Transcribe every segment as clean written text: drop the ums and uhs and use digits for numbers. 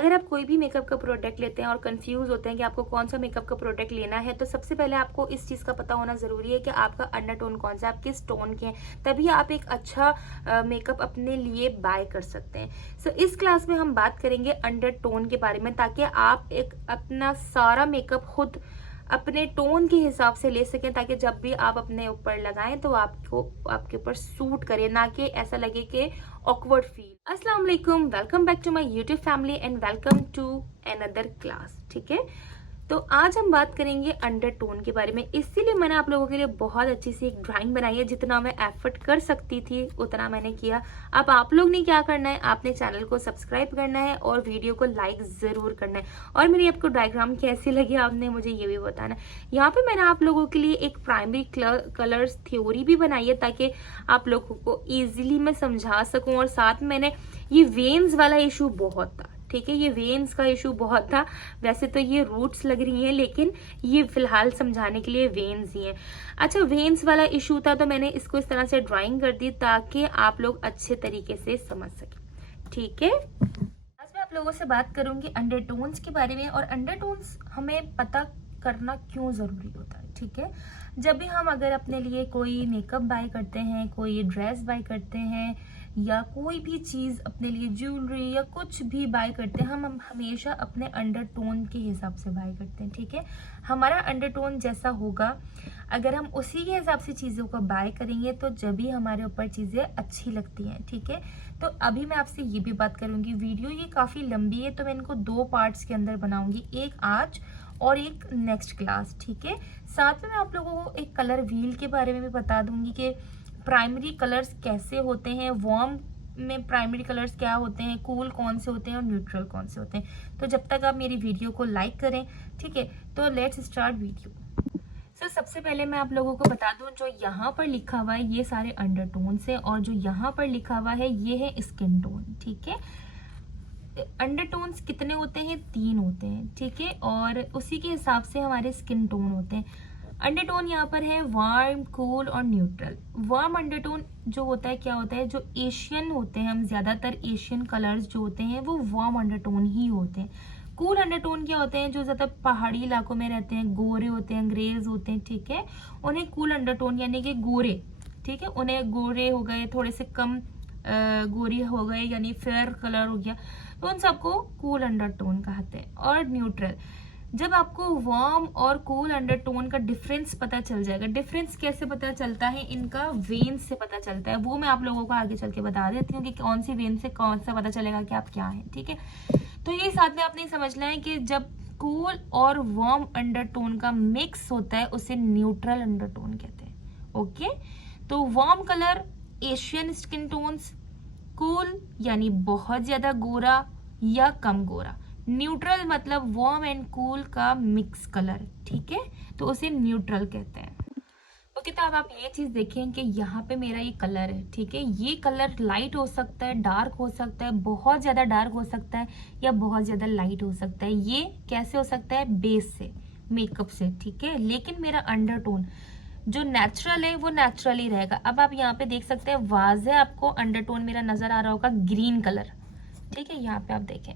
अगर आप कोई भी मेकअप का प्रोडक्ट लेते हैं और कंफ्यूज होते हैं कि आपको कौन सा मेकअप का प्रोडक्ट लेना है, तो सबसे पहले आपको इस चीज़ का पता होना ज़रूरी है कि आपका अंडरटोन कौन सा, आप किस टोन के हैं, तभी आप एक अच्छा मेकअप अपने लिए बाय कर सकते हैं। सो इस क्लास में हम बात करेंगे अंडरटोन के बारे में, ताकि आप एक अपना सारा मेकअप खुद अपने टोन के हिसाब से ले सकें, ताकि जब भी आप अपने ऊपर लगाएं तो आपको आपके ऊपर सूट करे, ना कि ऐसा लगे कि ऑकवर्ड फील। अस्सलाम वालेकुम, welcome back to my YouTube family and welcome to another class. ठीक है, तो आज हम बात करेंगे अंडरटोन के बारे में। इसीलिए मैंने आप लोगों के लिए बहुत अच्छी सी एक ड्राइंग बनाई है। जितना मैं एफर्ट कर सकती थी उतना मैंने किया। अब आप लोग ने क्या करना है, आपने चैनल को सब्सक्राइब करना है और वीडियो को लाइक जरूर करना है। और मेरी आपको डायग्राम कैसी लगी आपने मुझे ये भी बताना है। यहाँ पे मैंने आप लोगों के लिए एक प्राइमरी कलर्स थ्योरी भी बनाई है, ताकि आप लोगों को ईजिली मैं समझा सकूं। और साथ में मैंने ये वेन्स वाला इशू बहुत था, ठीक है, ये वेन्स का इशू बहुत था। वैसे तो ये रूट्स लग रही हैं, लेकिन ये फिलहाल समझाने के लिए वेन्स ही हैं। अच्छा, वेन्स वाला इशू था तो मैंने इसको इस तरह से ड्राइंग कर दी ताकि आप लोग अच्छे तरीके से समझ सकें। ठीक है, आज मैं आप लोगों से बात करूंगी अंडरटोन्स के बारे में। और अंडरटोन्स हमें पता करना क्यों जरूरी होता है। ठीक है, जब भी हम अगर अपने लिए कोई मेकअप बाय करते हैं, कोई ड्रेस बाय करते हैं, या कोई भी चीज अपने लिए ज्वेलरी या कुछ भी बाय करते हैं, हम हमेशा अपने अंडरटोन के हिसाब से बाय करते हैं। ठीक है, हमारा अंडरटोन जैसा होगा, अगर हम उसी के हिसाब से चीजों को बाय करेंगे तो जब भी हमारे ऊपर चीजें अच्छी लगती हैं। ठीक है, तो अभी मैं आपसे ये भी बात करूंगी। वीडियो ये काफी लंबी है तो मैं इनको 2 पार्ट्स के अंदर बनाऊंगी, एक आज और एक नेक्स्ट क्लास। ठीक है, साथ में मैं आप लोगों को एक कलर व्हील के बारे में भी बता दूंगी कि प्राइमरी कलर्स कैसे होते हैं, वार्म में प्राइमरी कलर्स क्या होते हैं, कूल कौन से होते हैं और न्यूट्रल कौन से होते हैं। तो जब तक आप मेरी वीडियो को लाइक करें, ठीक है, तो लेट्स स्टार्ट वीडियो। सबसे पहले मैं आप लोगों को बता दूं, जो यहाँ पर लिखा हुआ है ये सारे अंडरटोन्स है, और जो यहाँ पर लिखा हुआ है ये है स्किन टोन। ठीक है, अंडरटोन्स कितने होते हैं, 3 होते हैं। ठीक है, और उसी के हिसाब से हमारे स्किन टोन होते हैं। अंडरटोन यहाँ पर है वार्म, कूल और न्यूट्रल। वार्म अंडरटोन जो होता है, क्या होता है, जो एशियन होते हैं, हम ज्यादातर एशियन कलर्स जो होते हैं वो वार्म अंडरटोन ही होते हैं। कूल अंडरटोन क्या होते हैं, जो ज्यादा पहाड़ी इलाकों में रहते हैं, गोरे होते हैं, अंग्रेज होते हैं, ठीक है, उन्हें कूल अंडरटोन यानी कि गोरे, ठीक है, उन्हें गोरे हो गए, थोड़े से कम गोरी हो गए, यानी फेयर कलर हो गया, तो उन सबको कूल अंडरटोन कहते हैं। और न्यूट्रल, जब आपको वार्म और कूल अंडरटोन का डिफरेंस पता चल जाएगा। डिफरेंस कैसे पता चलता है, इनका वेन से पता चलता है। वो मैं आप लोगों को आगे चल के बता देती हूँ कि कौन सी वेन से कौन सा पता चलेगा कि आप क्या है। ठीक है, तो ये साथ में आपने समझना है कि जब कूल और वार्म अंडरटोन का मिक्स होता है उसे न्यूट्रल अंडरटोन कहते हैं। ओके, तो warm colour Asian skin tones, cool यानी बहुत ज्यादा गोरा या कम गोरा, न्यूट्रल मतलब वार्म एंड कूल का मिक्स कलर। ठीक है, तो उसे न्यूट्रल कहते हैं। ओके, तो अब आप ये चीज देखें कि यहाँ पे मेरा ये कलर है। ठीक है, ये कलर लाइट हो सकता है, डार्क हो सकता है, बहुत ज्यादा डार्क हो सकता है या बहुत ज्यादा लाइट हो सकता है। ये कैसे हो सकता है, बेस से, मेकअप से। ठीक है, लेकिन मेरा अंडरटोन जो नेचुरल है वो नेचुरल ही रहेगा। अब आप यहाँ पे देख सकते हैं, वाज़ेह आपको अंडरटोन मेरा नजर आ रहा होगा, ग्रीन कलर। ठीक है, यहाँ पे आप देखें,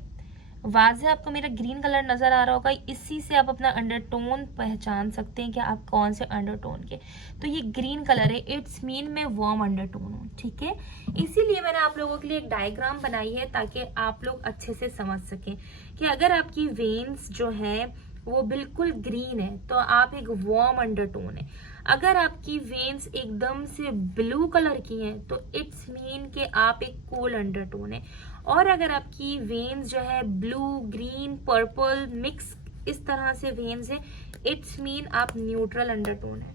वाज़ेह आपको मेरा ग्रीन कलर नजर आ रहा होगा। इसी से आप अपना अंडरटोन पहचान सकते हैं कि आप कौन से अंडरटोन के। तो ये ग्रीन कलर है, इट्स मीन मैं वार्म अंडरटोन हूँ। ठीक है, इसीलिए मैंने आप लोगों के लिए एक डायग्राम बनाई है ताकि आप लोग अच्छे से समझ सकें कि अगर आपकी वेन्स जो है वो बिल्कुल ग्रीन है तो आप एक वार्म अंडरटोन है। अगर आपकी वेन्स एकदम से ब्लू कलर की हैं तो इट्स मीन कि आप एक कूल अंडरटोन है। और अगर आपकी वेन्स जो है ब्लू, ग्रीन, पर्पल मिक्स इस तरह से वेन्स है, इट्स मीन आप न्यूट्रल अंडरटोन है।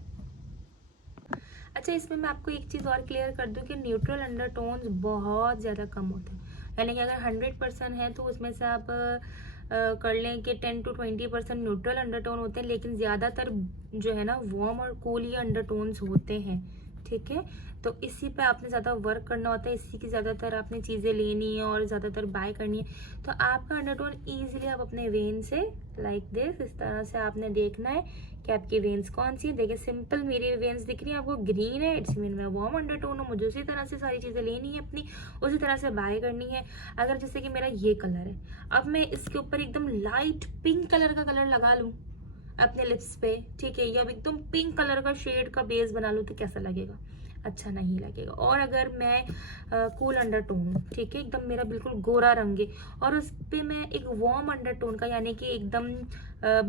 अच्छा, इसमें मैं आपको एक चीज और क्लियर कर दूं कि न्यूट्रल अंडरटोन्स बहुत ज्यादा कम होते हैं। यानी कि अगर 100% है तो उसमें से आप कर लें कि 10 to 20% न्यूट्रल अंडरटोन होते हैं, लेकिन ज्यादातर जो है ना वार्म और कूल ही अंडरटोन्स होते हैं। ठीक है। तो इसी पे आपने ज़्यादा वर्क करना होता है, इसी की ज़्यादातर आपने चीज़ें लेनी है और ज़्यादातर बाय करनी है। तो आपका अंडरटोन ईजिली आप अपने वेन से लाइक दिस, इस तरह से आपने देखना है कि आपकी वेन्स कौन सी है। देखिए सिंपल मेरी वेन्स दिख रही है आपको, ग्रीन है, इट्स मीन मैं वार्म अंडरटोन हूँ, मुझे उसी तरह से सारी चीज़ें लेनी है अपनी, उसी तरह से बाय करनी है। अगर जैसे कि मेरा ये कलर है, अब मैं इसके ऊपर एकदम लाइट पिंक कलर का कलर लगा लूँ अपने लिप्स पे, ठीक है, या एकदम पिंक कलर का शेड का बेस बना लूँ, तो कैसा लगेगा? अच्छा नहीं लगेगा। और अगर मैं कूल अंडरटोन, ठीक है, एकदम मेरा बिल्कुल गोरा रंग है और उस पे मैं एक वार्म अंडरटोन का यानी कि एकदम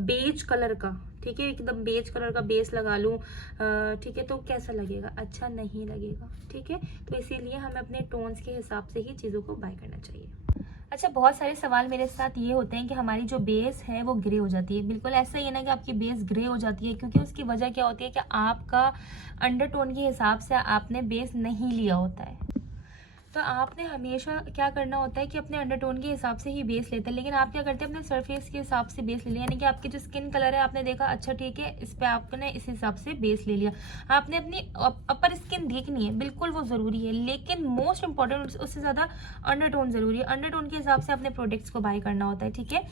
बेज कलर का, ठीक है, एकदम बेज कलर का बेस लगा लूँ, ठीक है, तो कैसा लगेगा? अच्छा नहीं लगेगा, ठीक है। तो इसीलिए हमें अपने टोन्स के हिसाब से ही चीज़ों को बाय करना चाहिए। अच्छा, बहुत सारे सवाल मेरे साथ ये होते हैं कि हमारी जो बेस है वो ग्रे हो जाती है। बिल्कुल ऐसा ही है ना कि आपकी बेस ग्रे हो जाती है, क्योंकि उसकी वजह क्या होती है कि आपका अंडरटोन के हिसाब से आपने बेस नहीं लिया होता है। तो आपने हमेशा क्या करना होता है कि अपने अंडरटोन के हिसाब से ही बेस लेते हैं, लेकिन आप क्या करते हैं अपने सरफेस के हिसाब से बेस ले लिया, यानी कि आपकी जो स्किन कलर है आपने देखा अच्छा ठीक है इस पे आपने इस हिसाब से बेस ले लिया। आपने अपनी अपर स्किन देखनी है, बिल्कुल वो ज़रूरी है, लेकिन मोस्ट इंपॉर्टेंट उससे ज़्यादा अंडरटोन ज़रूरी है। अंडरटोन के हिसाब से अपने प्रोडक्ट्स को बाय करना होता है, ठीक है।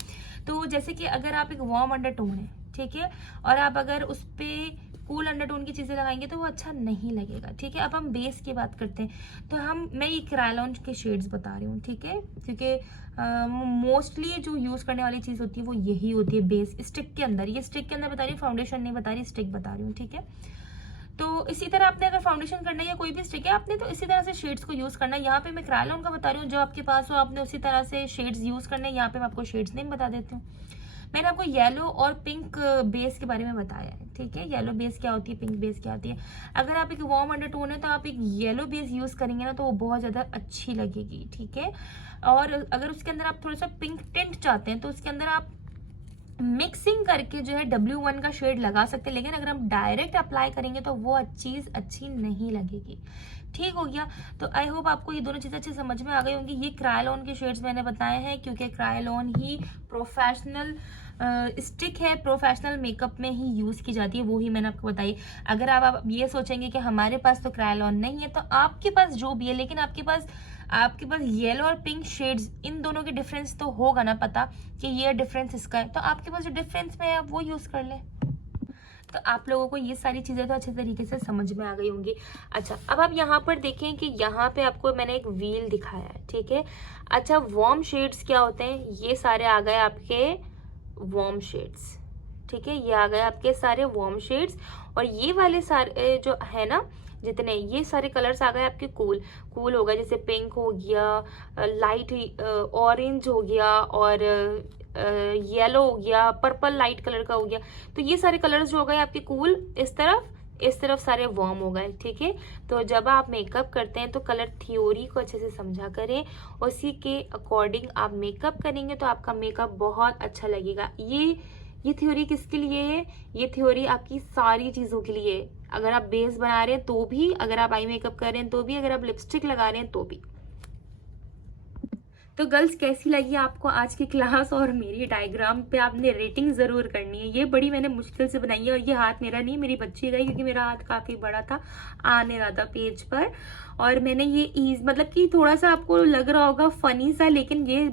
तो जैसे कि अगर आप एक वार्म अंडरटोन है, ठीक है, और आप अगर उस पर कूल अंडरटोन की चीज़ें लगाएंगे तो वो अच्छा नहीं लगेगा, ठीक है। अब हम बेस की बात करते हैं, तो मैं ये क्रायोन के शेड्स बता रही हूँ, ठीक है, क्योंकि मोस्टली जो यूज़ करने वाली चीज़ होती है वो यही होती है बेस स्टिक के अंदर। ये स्टिक के अंदर बता रही हूँ, फाउंडेशन नहीं बता रही, स्टिक बता रही हूँ, ठीक है। तो इसी तरह आपने अगर फाउंडेशन करना है या कोई भी स्टिक है आपने, तो इसी तरह से शेड्स को यूज़ करना है। यहाँ पे मैं क्रायोन का बता रही हूँ, जो आपके पास हो आपने उसी तरह से शेड्स यूज़ करना है। यहाँ पे मैं आपको शेड्स नेम बता देती हूँ। मैंने आपको येलो और पिंक बेस के बारे में बताया है, ठीक है। येलो बेस क्या होती है, पिंक बेस क्या होती है। अगर आप एक वार्म अंडरटोन है तो आप एक येलो बेस यूज़ करेंगे ना तो वो बहुत ज़्यादा अच्छी लगेगी, ठीक है। और अगर उसके अंदर आप थोड़ा सा पिंक टिंट चाहते हैं तो उसके अंदर आप मिक्सिंग करके जो है W1 का शेड लगा सकते हैं, लेकिन अगर हम डायरेक्ट अप्लाई करेंगे तो वो चीज़ अच्छी नहीं लगेगी, ठीक हो गया। तो आई होप आपको ये दोनों चीज़ें अच्छी समझ में आ गई होंगी। ये क्रायोन के शेड्स मैंने बताए हैं क्योंकि क्रायोन ही प्रोफेशनल स्टिक है, प्रोफेशनल मेकअप में ही यूज़ की जाती है, वो ही मैंने आपको बताई। अगर आप ये सोचेंगे कि हमारे पास तो क्रायोन नहीं है, तो आपके पास जो भी है, लेकिन आपके पास येलो और पिंक शेड्स, इन दोनों के डिफरेंस तो होगा ना पता कि ये डिफरेंस इसका है, तो आपके पास जो डिफरेंस में है आप वो यूज़ कर लें। तो आप लोगों को ये सारी चीज़ें तो अच्छे तरीके से समझ में आ गई होंगी। अच्छा, अब आप यहाँ पर देखें कि यहाँ पे आपको मैंने एक व्हील दिखाया है, ठीक है। अच्छा, वार्म शेड्स क्या होते हैं? ये सारे आ गए आपके वार्म शेड्स, ठीक है, ये आ गए आपके सारे वार्म शेड्स। और ये वाले सारे जो है ना, जितने ये सारे कलर्स आ गए आपके कूल हो गए, जैसे पिंक हो गया, लाइट ऑरेंज हो गया, और येलो हो गया, पर्पल लाइट कलर का हो गया। तो ये सारे कलर्स जो हो गए आपके कूल, इस तरफ सारे वार्म हो गए, ठीक है। तो जब आप मेकअप करते हैं तो कलर थ्योरी को अच्छे से समझा करें, उसी के अकॉर्डिंग आप मेकअप करेंगे तो आपका मेकअप बहुत अच्छा लगेगा। ये थ्योरी किसके लिए है? ये थ्योरी आपकी सारी चीज़ों के लिए है। अगर आप बेस बना रहे हैं तो भी, अगर आप आई मेकअप कर रहे हैं तो भी, अगर आप लिपस्टिक लगा रहे हैं तो भी। तो गर्ल्स, कैसी लगी आपको आज की क्लास? और मेरी डायग्राम पे आपने रेटिंग ज़रूर करनी है। ये बड़ी मैंने मुश्किल से बनाई है, और ये हाथ मेरा नहीं, मेरी बच्ची का ही, क्योंकि मेरा हाथ काफ़ी बड़ा था, आ नहीं रहा था पेज पर। और मैंने ये मतलब कि थोड़ा सा आपको लग रहा होगा फनी सा, लेकिन ये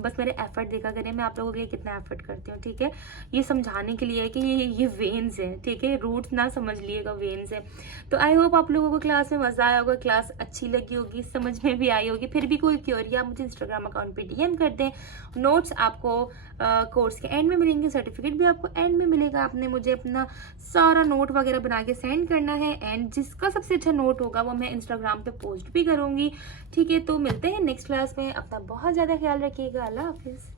बस मेरे एफर्ट देखा करें, मैं आप लोगों के लिए कितना एफर्ट करती हूँ, ठीक है। ये समझाने के लिए है कि ये वेन्स है, ठीक है, रूट्स ना समझ लिएगा, वेन्स है। तो आई होप आप लोगों को क्लास में मजा आया होगा, क्लास अच्छी लगी होगी, समझ में भी आई होगी। फिर भी कोई क्योरी आप मुझे इंस्टाग्राम अकाउंट पे DM कर दें। नोट्स आपको कोर्स के एंड में मिलेंगे, सर्टिफिकेट भी आपको एंड में मिलेगा। आपने मुझे अपना सारा नोट वगैरह बना के सेंड करना है, एंड जिसका सबसे अच्छा नोट होगा वो मैं इंस्टाग्राम पे पोस्ट भी करूंगी, ठीक है। तो मिलते हैं नेक्स्ट क्लास में, अपना बहुत ज़्यादा ख्याल रखिएगा। अल्लाह हाफिज़।